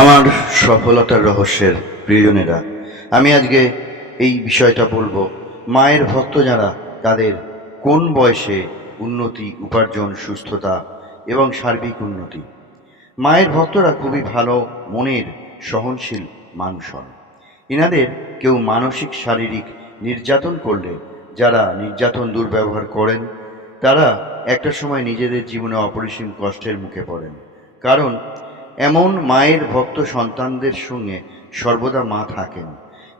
আমার সফলতার রহস্যের প্রিয়জনেরা, আমি আজকে এই বিষয়টা বলব। মায়ের ভক্ত যারা, তাদের কোন বয়সে উন্নতি, উপার্জন, সুস্থতা এবং সার্বিক উন্নতি? মায়ের ভক্তরা খুবই ভালো মনের সহনশীল মানুষ হন। ইনাদের কেউ মানসিক, শারীরিক নির্যাতন করলে, যারা নির্যাতন দুর্ব্যবহার করেন, তারা একটা সময় নিজেদের জীবনে অপরিসীম কষ্টের মুখে পড়েন। কারণ এমন মায়ের ভক্ত সন্তানদের সঙ্গে সর্বদা মা থাকেন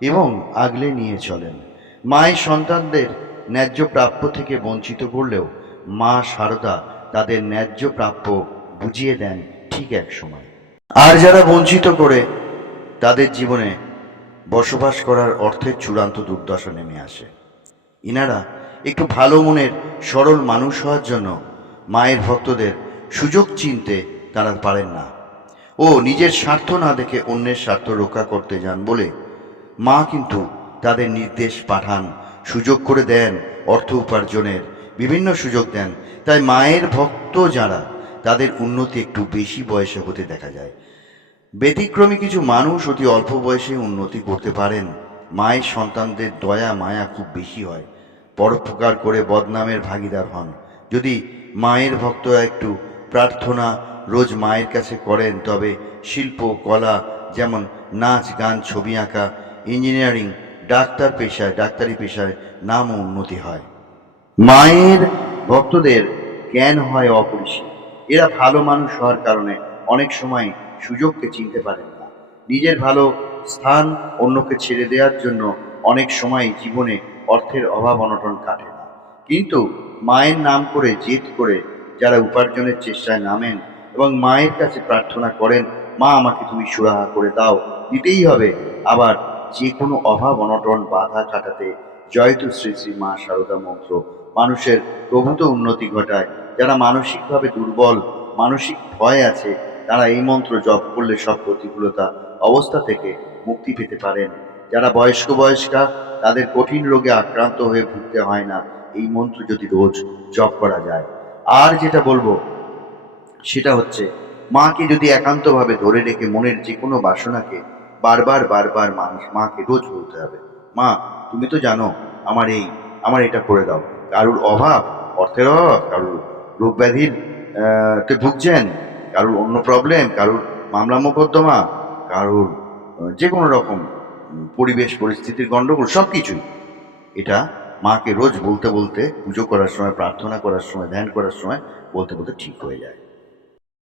এবং আগলে নিয়ে চলেন। মায়ের সন্তানদের ন্যায্য প্রাপ্য থেকে বঞ্চিত করলেও মা সারদা তাদের ন্যায্য প্রাপ্য বুঝিয়ে দেন ঠিক এক সময়। আর যারা বঞ্চিত করে তাদের জীবনে বসবাস করার অর্থের চূড়ান্ত দুর্দশা নেমে আসে। ইনারা একটু ভালো মনের সরল মানুষ হওয়ার জন্য মায়ের ভক্তদের সুযোগ চিনতে তারা পারেন না। ও নিজের স্বার্থ না দেখে অন্যের স্বার্থ রক্ষা করতে যান বলে মা কিন্তু তাদের নির্দেশ পাঠান, সুযোগ করে দেন অর্থ উপার্জনের, বিভিন্ন সুযোগ দেন। তাই মায়ের ভক্ত যারা, তাদের উন্নতি একটু বেশি বয়সে হতে দেখা যায়। ব্যতিক্রমী কিছু মানুষ অতি অল্প বয়সে উন্নতি করতে পারেন। মায়ের সন্তানদের দয়া, মায়া খুব বেশি হয়। পরোপকার করে বদনামের ভাগিদার হন। যদি মায়ের ভক্তরা একটু প্রার্থনা রোজ মায়ের কাছে করেন, তবে শিল্প, কলা, যেমন নাচ, গান, ছবি আঁকা, ইঞ্জিনিয়ারিং, ডাক্তার পেশায়, ডাক্তারি পেশায় নাম ও উন্নতি হয়। মায়ের ভক্তদের জ্ঞান হয় অপরিসীম। এরা ভালো মানুষ হওয়ার কারণে অনেক সময় সুযোগকে চিনতে পারেন না। নিজের ভালো স্থান অন্যকে ছেড়ে দেওয়ার জন্য অনেক সময় জীবনে অর্থের অভাব অনটন কাটে না। কিন্তু মায়ের নাম করে জেদ করে যারা উপার্জনের চেষ্টায় নামেন এবং মায়ের কাছে প্রার্থনা করেন, মা, আমাকে তুমি সুরাহা করে দাও। দিতেই হবে আবার যে কোনো অভাব অনটন বাধা কাটাতে। জয়তু শ্রী শ্রী মা শারদা মন্ত্র। মানুষের প্রভূত উন্নতি ঘটায়। যারা মানসিকভাবে দুর্বল, মানসিক ভয় আছে, তারা এই মন্ত্র জপ করলে সব প্রতিকূলতা অবস্থা থেকে মুক্তি পেতে পারেন। যারা বয়স্ক বয়স্কা, তাদের কঠিন রোগে আক্রান্ত হয়ে ভুগতে হয় না। এই মন্ত্র যদি রোজ জপ করা যায়। আর যেটা বলব, সেটা হচ্ছে, মাকে যদি একান্তভাবে ধরে রেখে মনের যে কোনো বাসনাকে বারবার বারবার মানুষ, মাকে রোজ বলতে হবে, মা, তুমি তো জানো, আমার এই, আমার এটা করে দাও। কারুর অভাব, অর্থের অভাব, কারুর রোগ ব্যাধির তে ভুগছেন, কারুর অন্য প্রবলেম কারুর মামলা মোকদ্দমা, কারুর যে কোনো রকম পরিবেশ, পরিস্থিতির গণ্ডগোল সব কিছুই এটা মাকে রোজ বলতে বলতে পুজো করার সময়, প্রার্থনা করার সময়, ধ্যান করার সময় বলতে বলতে ঠিক হয়ে যায়।